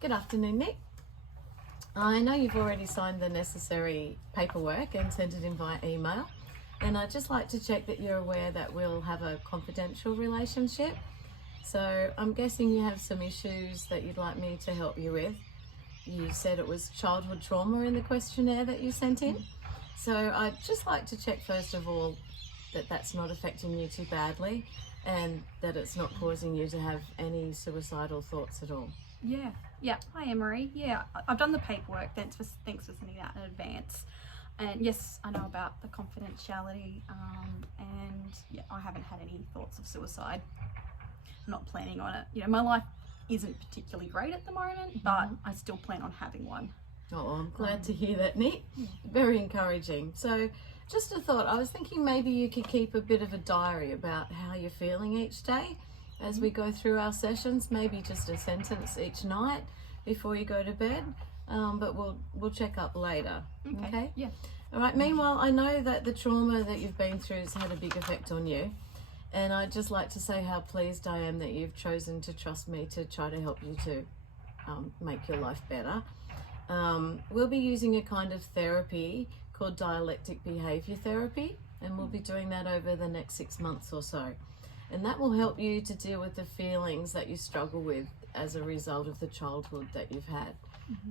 Good afternoon, Nick. I know you've already signed the necessary paperwork and sent it in via email, and I'd just like to check that you're aware that we'll have a confidential relationship. So I'm guessing you have some issues that you'd like me to help you with. You said it was childhood trauma in the questionnaire that you sent in. So I'd just like to check first of all that that's not affecting you too badly and that it's not causing you to have any suicidal thoughts at all. Yeah. Hi, Emery. Yeah, I've done the paperwork. Thanks for sending that in advance. And yes, I know about the confidentiality. And yeah, I haven't had any thoughts of suicide. I'm not planning on it. You know, my life isn't particularly great at the moment, but I still plan on having one. Oh, I'm glad to hear that, Nick. Very encouraging. So just a thought, I was thinking maybe you could keep a bit of a diary about how you're feeling each day as we go through our sessions, maybe just a sentence each night before you go to bed, but we'll check up later. Okay? Yeah. All right, meanwhile, I know that the trauma that you've been through has had a big effect on you, and I'd just like to say how pleased I am that you've chosen to trust me to try to help you to make your life better. We'll be using a kind of therapy called dialectic behaviour therapy, and we'll be doing that over the next 6 months or so. And that will help you to deal with the feelings that you struggle with as a result of the childhood that you've had.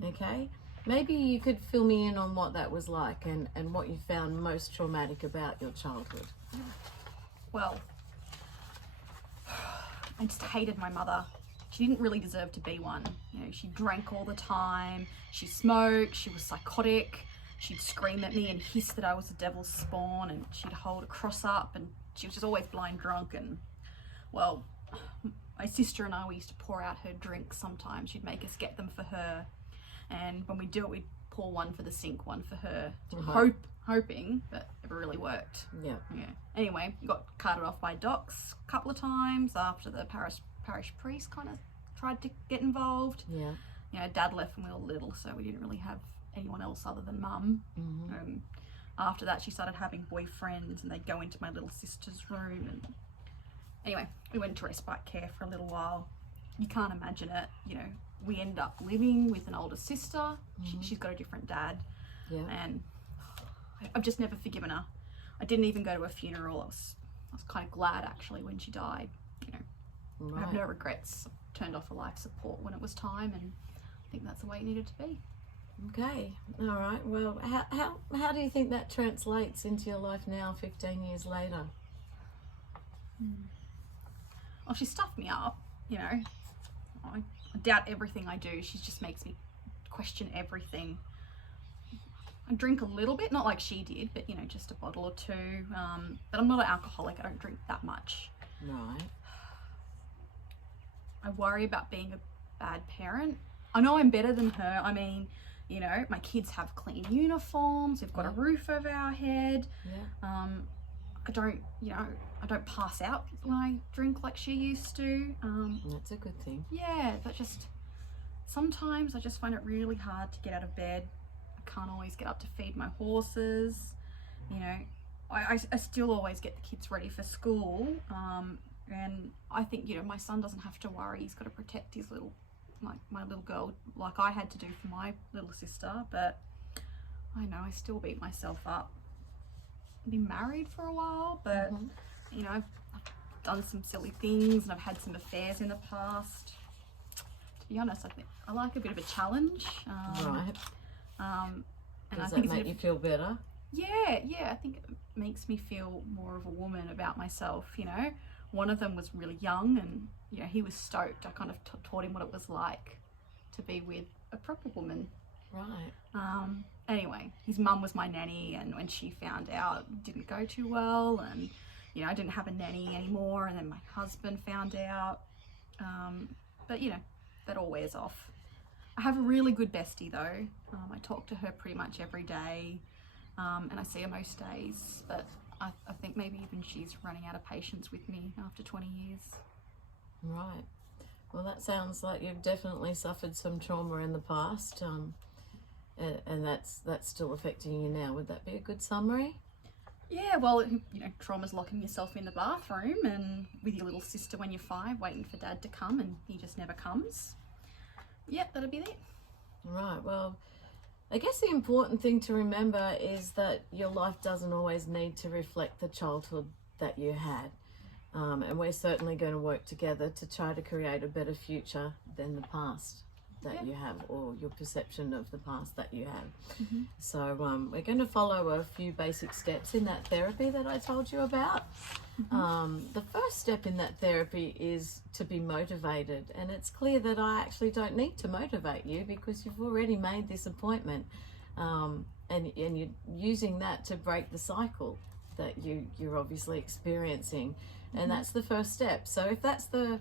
Okay? Maybe you could fill me in on what that was like and what you found most traumatic about your childhood. Well, I just hated my mother. She didn't really deserve to be one. You know, she drank all the time, she smoked, she was psychotic, she'd scream at me and hiss that I was the devil's spawn, and she'd hold a cross up, and she was just always blind drunk. And well, my sister and I, we used to pour out her drinks sometimes. She'd make us get them for her, and when we do it, we'd pour one for the sink, one for her, hoping that it never really worked. Yeah. Anyway, got carted off by docs a couple of times after the parish priest kind of tried to get involved. Yeah. You know, Dad left when we were little, so we didn't really have anyone else other than Mum. After that, she started having boyfriends, and they'd go into my little sister's room. And anyway, we went to respite care for a little while. You can't imagine it. You know, we ended up living with an older sister. She's got a different dad. Yeah. And I've just never forgiven her. I didn't even go to a funeral. I was kind of glad actually when she died. You know, I have no regrets. I turned off a life support when it was time, and I think that's the way it needed to be. Okay, all right. Well, how do you think that translates into your life now, 15 years later? Well, she stuffed me up, you know. I doubt everything I do. She just makes me question everything. I drink a little bit, not like she did, but you know, just a bottle or two. But I'm not an alcoholic. I don't drink that much. Right. I worry about being a bad parent. I know I'm better than her. I mean, you know, my kids have clean uniforms. We've got a roof over our head. I don't pass out when I drink like she used to. That's a good thing. Yeah, but just sometimes I just find it really hard to get out of bed. I can't always get up to feed my horses. You know, I still always get the kids ready for school. And I think, you know, my son doesn't have to worry. He's got to protect his my little girl like I had to do for my little sister. But I know I still beat myself up. I've been married for a while, but you know, I've done some silly things and I've had some affairs in the past. To be honest, I think I like a bit of a challenge. Right. And Does that make you feel better? Yeah, I think it makes me feel more of a woman about myself, you know. One of them was really young, and you know, he was stoked. I kind of taught him what it was like to be with a proper woman. Right. Anyway, his mum was my nanny, and when she found out, it didn't go too well, and you know, I didn't have a nanny anymore, and then my husband found out. But you know, that all wears off. I have a really good bestie though. I talk to her pretty much every day, and I see her most days, but I think maybe even she's running out of patience with me after 20 years. Right. Well, that sounds like you've definitely suffered some trauma in the past, and that's still affecting you now. Would that be a good summary? Yeah, well, you know, trauma's locking yourself in the bathroom and with your little sister when you're 5, waiting for Dad to come, and he just never comes. Yeah, that'll be it. Right, well, I guess the important thing to remember is that your life doesn't always need to reflect the childhood that you had. And we're certainly going to work together to try to create a better future than the past that you have, or your perception of the past that you have. So we're going to follow a few basic steps in that therapy that I told you about. The first step in that therapy is to be motivated, and it's clear that I actually don't need to motivate you because you've already made this appointment, and you're using that to break the cycle that you're obviously experiencing, and that's the first step. So if that's the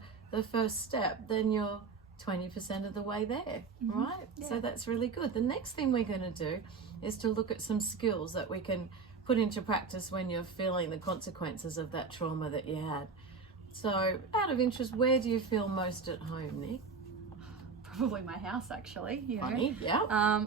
first step, then you're 20% of the way there, right? So that's really good. The next thing we're going to do is to look at some skills that we can put into practice when you're feeling the consequences of that trauma that you had. So out of interest, where do you feel most at home, Nick? Probably my house, actually. You know. Funny, yeah.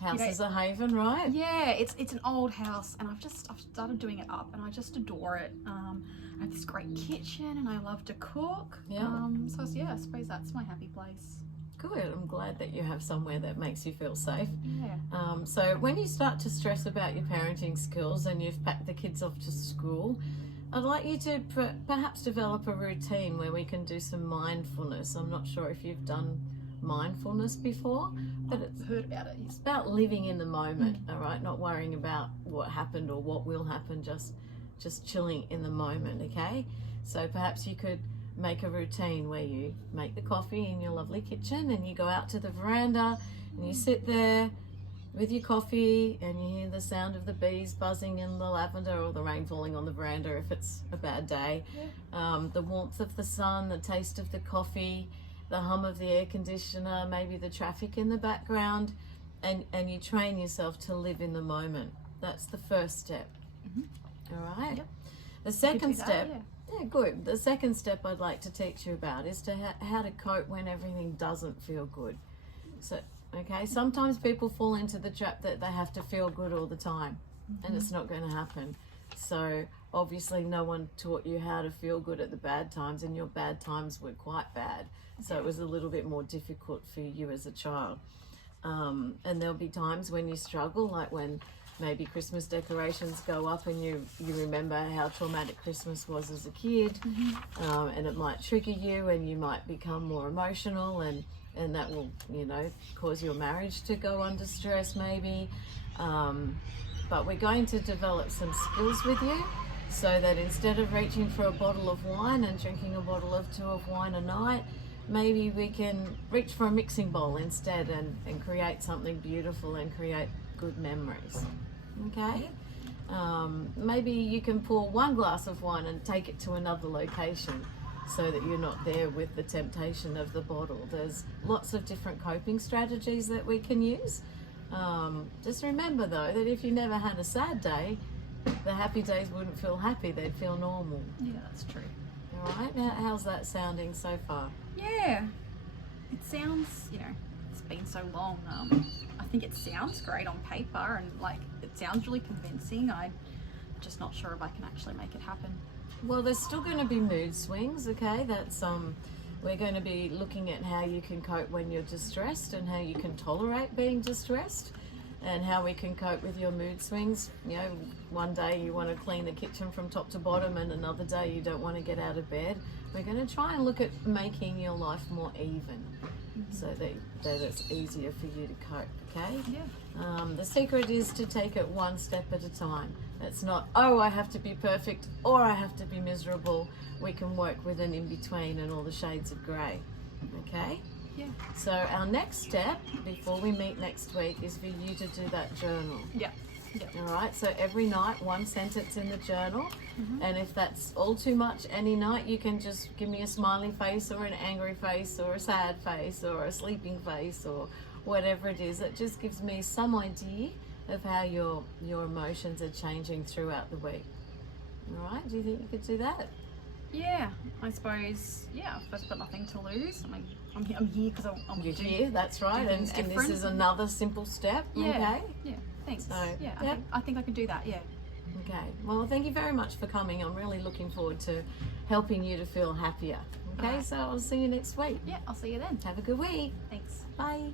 House is a haven, right? Yeah, it's an old house, and I've started doing it up, and I just adore it. I have this great kitchen, and I love to cook. Yeah. So yeah, I suppose that's my happy place. Good. I'm glad that you have somewhere that makes you feel safe. Yeah. So when you start to stress about your parenting skills and you've packed the kids off to school, I'd like you to perhaps develop a routine where we can do some mindfulness. I'm not sure if you've done mindfulness before, but I've heard about it. it's about living in the moment, all right? Not worrying about what happened or what will happen, just chilling in the moment, okay? So perhaps you could make a routine where you make the coffee in your lovely kitchen and you go out to the veranda and you sit there with your coffee and you hear the sound of the bees buzzing in the lavender or the rain falling on the veranda if it's a bad day. The warmth of the sun, the taste of the coffee, the hum of the air conditioner, maybe the traffic in the background, and you train yourself to live in the moment. That's the first step. All right? Yep. The second step, yeah. good. The second step I'd like to teach you about is to how to cope when everything doesn't feel good. So, okay, sometimes people fall into the trap that they have to feel good all the time, and it's not going to happen. So obviously no one taught you how to feel good at the bad times, and your bad times were quite bad. So it was a little bit more difficult for you as a child. And there'll be times when you struggle, like when maybe Christmas decorations go up and you remember how traumatic Christmas was as a kid, and it might trigger you and you might become more emotional, and that will, cause your marriage to go under stress maybe. But we're going to develop some skills with you so that instead of reaching for a bottle of wine and drinking a bottle of 2 of wine a night, maybe we can reach for a mixing bowl instead and create something beautiful and create good memories. Okay? Maybe you can pour 1 glass of wine and take it to another location so that you're not there with the temptation of the bottle. There's lots of different coping strategies that we can use. Just remember though that if you never had a sad day, the happy days wouldn't feel happy, they'd feel normal. Yeah, that's true. All right, how's that sounding so far? Yeah, it sounds, it's been so long. I think it sounds great on paper, and it sounds really convincing. I'm just not sure if I can actually make it happen. Well, there's still going to be mood swings, okay? That's we're going to be looking at how you can cope when you're distressed and how you can tolerate being distressed and how we can cope with your mood swings. One day you want to clean the kitchen from top to bottom and another day you don't want to get out of bed. We're going to try and look at making your life more even so that it's easier for you to cope, okay? Yeah. The secret is to take it one step at a time. It's not, I have to be perfect or I have to be miserable. We can work with an in-between and all the shades of grey, okay? Yeah. So our next step, before we meet next week, is for you to do that journal. Yeah. All right, so every night 1 sentence in the journal, and if that's all too much any night, you can just give me a smiling face or an angry face or a sad face or a sleeping face or whatever it is. It just gives me some idea of how your emotions are changing throughout the week. All right, do you think you could do that? Yeah, I suppose. Yeah, I've got nothing to lose. I mean, I'm here because I'm You're here, that's right, and this is another simple step. Yeah. Okay. Yeah. Thanks. So, I think I can do that. Yeah. Okay. Well, thank you very much for coming. I'm really looking forward to helping you to feel happier. Okay, Alright. so I'll see you next week. Yeah, I'll see you then. Have a good week. Thanks. Bye.